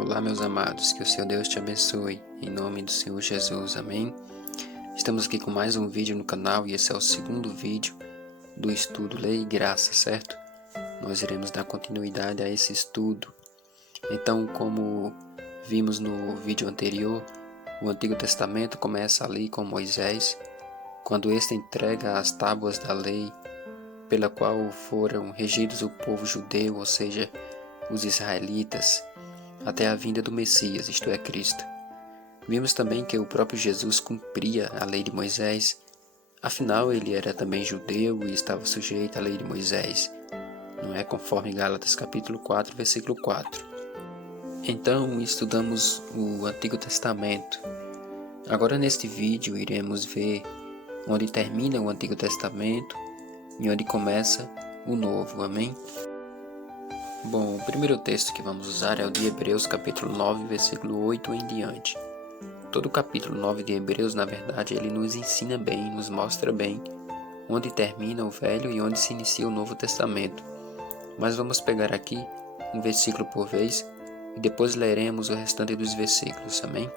Olá, meus amados, que o Senhor Deus te abençoe, em nome do Senhor Jesus, amém? Estamos aqui com mais um vídeo no canal e esse é o segundo vídeo do estudo Lei e Graça, certo? Nós iremos dar continuidade a esse estudo. Então, como vimos no vídeo anterior, o Antigo Testamento começa ali com Moisés, quando este entrega as tábuas da lei, pela qual foram regidos o povo judeu, ou seja, os israelitas, até a vinda do Messias, isto é, Cristo. Vimos também que o próprio Jesus cumpria a lei de Moisés, afinal ele era também judeu e estava sujeito à lei de Moisés, não é? Conforme Gálatas capítulo 4, versículo 4. Então estudamos o Antigo Testamento. Agora neste vídeo iremos ver onde termina o Antigo Testamento e onde começa o Novo, amém? Bom, o primeiro texto que vamos usar é o de Hebreus capítulo 9, versículo 8 em diante. Todo o capítulo 9 de Hebreus, na verdade, ele nos ensina bem, nos mostra bem onde termina o Velho e onde se inicia o Novo Testamento. Mas vamos pegar aqui um versículo por vez e depois leremos o restante dos versículos, amém?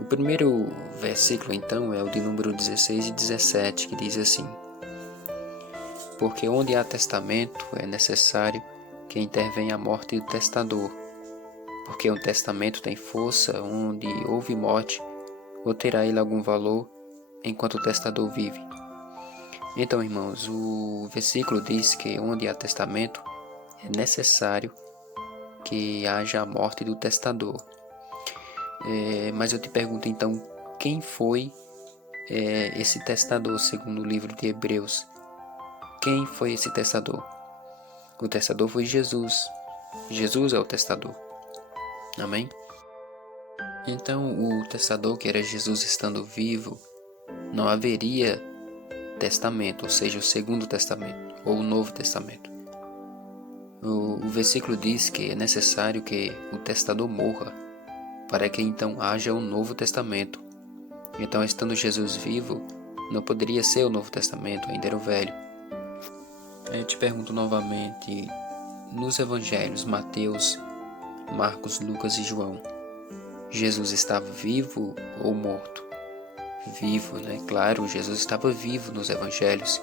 O primeiro versículo, então, é o de número 16 e 17, que diz assim: Porque onde há testamento é necessário que intervenha a morte do testador, porque um testamento tem força onde houve morte, ou terá ele algum valor enquanto o testador vive. Então, irmãos, o versículo diz que onde há testamento é necessário que haja a morte do testador. Mas eu te pergunto então, quem foi esse testador segundo o livro de Hebreus? Quem foi esse testador? O testador foi Jesus. Jesus é o testador. Amém? Então, o testador, que era Jesus estando vivo, não haveria testamento, ou seja, o segundo testamento, ou o novo testamento. O versículo diz que é necessário que o testador morra, para que então haja um novo testamento. Então, estando Jesus vivo, não poderia ser o novo testamento, ainda era o velho. Eu te pergunto novamente, nos evangelhos Mateus, Marcos, Lucas e João, Jesus estava vivo ou morto? Vivo, né? Claro, Jesus estava vivo nos evangelhos.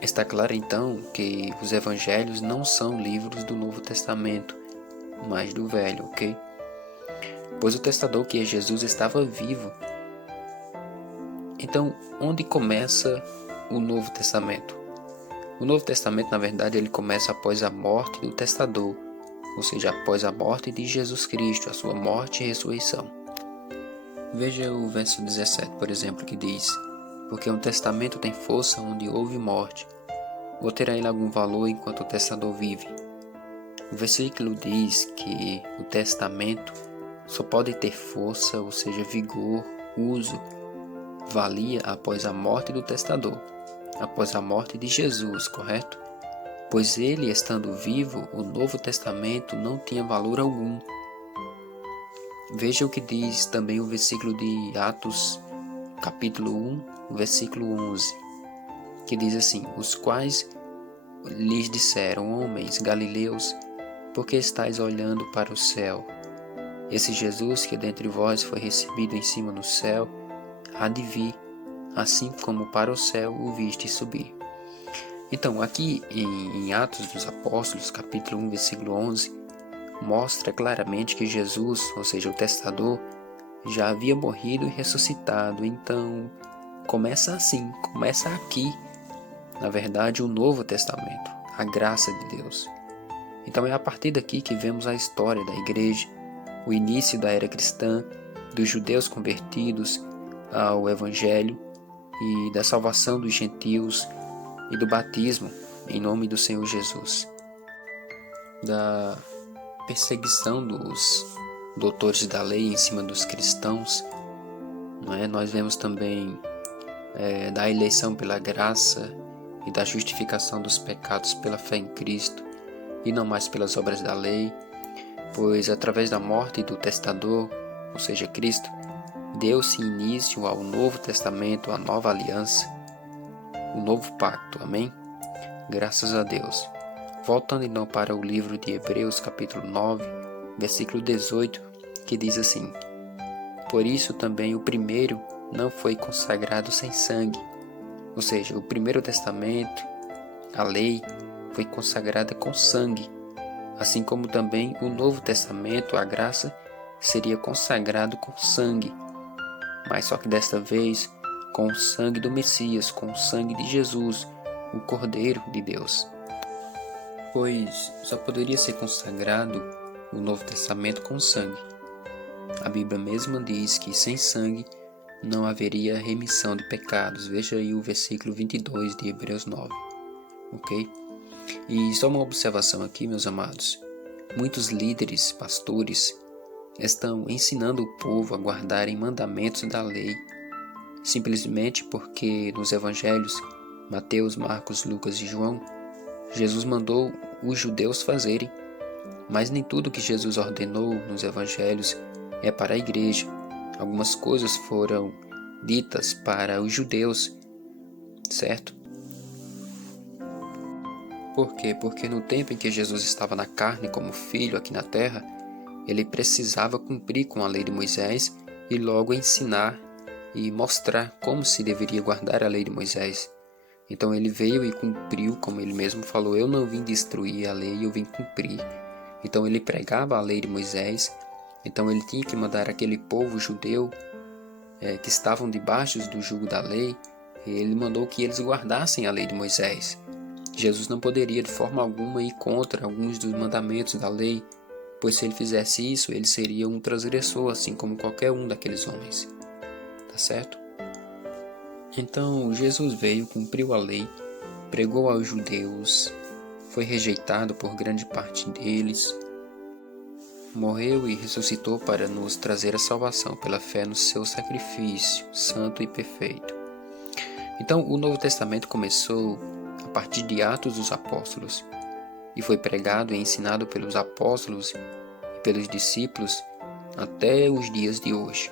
Está claro então que os evangelhos não são livros do Novo Testamento, mas do Velho, ok? Pois o testador, que é Jesus, estava vivo. Então, onde começa o Novo Testamento? O Novo Testamento, na verdade, ele começa após a morte do testador, ou seja, após a morte de Jesus Cristo, a sua morte e ressurreição. Veja o verso 17, por exemplo, que diz: Porque um testamento tem força onde houve morte, ou terá ele algum valor enquanto o testador vive? O versículo diz que o testamento só pode ter força, ou seja, vigor, uso, valia após a morte do testador, após a morte de Jesus, correto? Pois ele, estando vivo, o Novo Testamento não tinha valor algum. Veja o que diz também o versículo de Atos, capítulo 1, versículo 11, que diz assim: Os quais lhes disseram, homens galileus, por que estáis olhando para o céu? Esse Jesus que dentre vós foi recebido em cima no céu, há de vir, assim como para o céu o viste subir. Então, aqui em Atos dos Apóstolos, capítulo 1, versículo 11, mostra claramente que Jesus, ou seja, o testador, já havia morrido e ressuscitado. Então, começa assim, começa aqui, na verdade, o Novo Testamento, a graça de Deus. Então, é a partir daqui que vemos a história da igreja, o início da era cristã, dos judeus convertidos ao Evangelho e da salvação dos gentios e do batismo em nome do Senhor Jesus, da perseguição dos doutores da lei em cima dos cristãos, não é? Nós vemos também da eleição pela graça e da justificação dos pecados pela fé em Cristo e não mais pelas obras da lei, pois através da morte do testador, ou seja, Cristo, deu-se início ao Novo Testamento, à nova aliança, o novo pacto, amém? Graças a Deus. Voltando então para o livro de Hebreus, capítulo 9, versículo 18, que diz assim: Por isso também o primeiro não foi consagrado sem sangue. Ou seja, o Primeiro Testamento, a lei, foi consagrada com sangue, assim como também o Novo Testamento, a graça, seria consagrado com sangue, mas só que desta vez com o sangue do Messias, com o sangue de Jesus, o Cordeiro de Deus. Pois só poderia ser consagrado o Novo Testamento com sangue. A Bíblia mesma diz que sem sangue não haveria remissão de pecados. Veja aí o versículo 22 de Hebreus 9. Ok? E só uma observação aqui, meus amados. Muitos líderes, pastores, estão ensinando o povo a guardarem mandamentos da lei, simplesmente porque nos evangelhos, Mateus, Marcos, Lucas e João, Jesus mandou os judeus fazerem, mas nem tudo que Jesus ordenou nos evangelhos é para a igreja. Algumas coisas foram ditas para os judeus, certo? Por quê? Porque no tempo em que Jesus estava na carne como filho aqui na terra, ele precisava cumprir com a lei de Moisés e logo ensinar e mostrar como se deveria guardar a lei de Moisés. Então ele veio e cumpriu, como ele mesmo falou, eu não vim destruir a lei, eu vim cumprir. Então ele pregava a lei de Moisés, então ele tinha que mandar aquele povo judeu que estavam debaixo do jugo da lei, ele mandou que eles guardassem a lei de Moisés. Jesus não poderia de forma alguma ir contra alguns dos mandamentos da lei, pois se ele fizesse isso, ele seria um transgressor, assim como qualquer um daqueles homens. Tá certo? Então, Jesus veio, cumpriu a lei, pregou aos judeus, foi rejeitado por grande parte deles, morreu e ressuscitou para nos trazer a salvação pela fé no seu sacrifício santo e perfeito. Então, o Novo Testamento começou a partir de Atos dos Apóstolos e foi pregado e ensinado pelos apóstolos e pelos discípulos até os dias de hoje.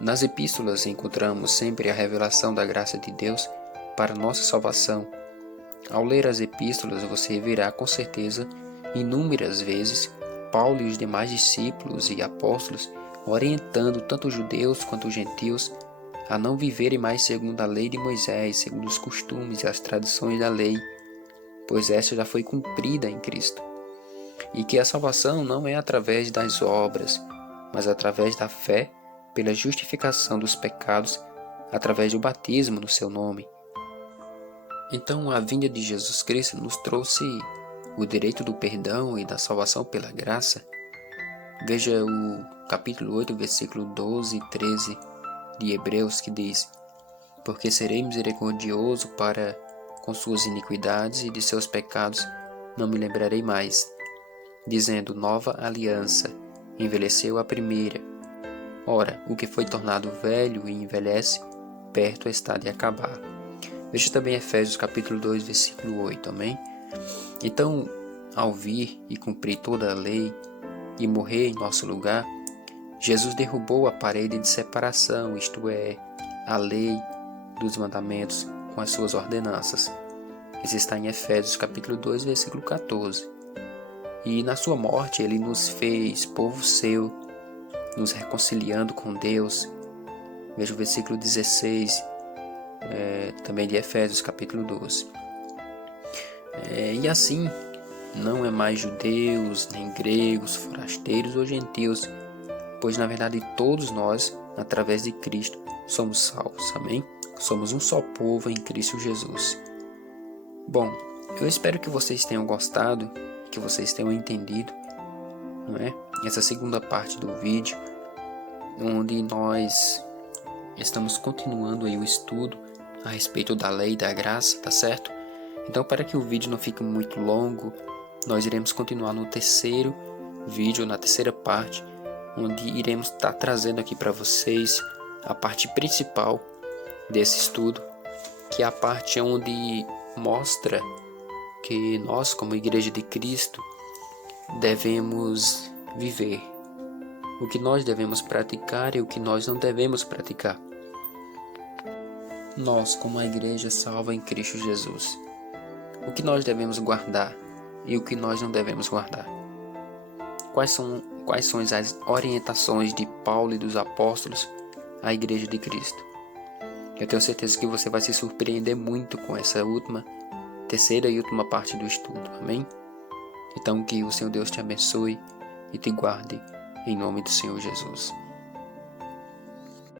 Nas epístolas encontramos sempre a revelação da graça de Deus para nossa salvação. Ao ler as epístolas, você verá com certeza inúmeras vezes Paulo e os demais discípulos e apóstolos orientando tanto os judeus quanto os gentios a não viverem mais segundo a lei de Moisés, segundo os costumes e as tradições da lei, pois esta já foi cumprida em Cristo. E que a salvação não é através das obras, mas através da fé pela justificação dos pecados, através do batismo no seu nome. Então a vinda de Jesus Cristo nos trouxe o direito do perdão e da salvação pela graça. Veja o capítulo 8, versículo 12 e 13 de Hebreus, que diz: Porque serei misericordioso para com suas iniquidades e de seus pecados não me lembrarei mais. Dizendo: Nova aliança, envelheceu a primeira. Ora, o que foi tornado velho e envelhece, perto está de acabar. Veja também Efésios capítulo 2, versículo 8, amém? Então, ao vir e cumprir toda a lei e morrer em nosso lugar, Jesus derrubou a parede de separação, isto é, a lei dos mandamentos com as suas ordenanças. Isso está em Efésios capítulo 2, versículo 14. E na sua morte ele nos fez povo seu, nos reconciliando com Deus. Veja o versículo 16, também de Efésios capítulo 12. E assim, não é mais judeus, nem gregos, forasteiros ou gentios, pois na verdade todos nós, através de Cristo, somos salvos, amém? Somos um só povo em Cristo Jesus. Bom, eu espero que vocês tenham gostado, que vocês tenham entendido, não é? Essa segunda parte do vídeo, onde nós estamos continuando aí o estudo a respeito da lei e da graça, tá certo? Então, para que o vídeo não fique muito longo, nós iremos continuar no terceiro vídeo, na terceira parte, onde iremos estar trazendo aqui para vocês a parte principal desse estudo, que é a parte onde mostra que nós, como Igreja de Cristo, devemos viver, o que nós devemos praticar e o que nós não devemos praticar. Nós, como a Igreja salva em Cristo Jesus, o que nós devemos guardar e o que nós não devemos guardar. quais são as orientações de Paulo e dos apóstolos à Igreja de Cristo. Eu tenho certeza que você vai se surpreender muito com essa terceira e última parte do estudo, amém? Então que o Senhor Deus te abençoe e te guarde, em nome do Senhor Jesus.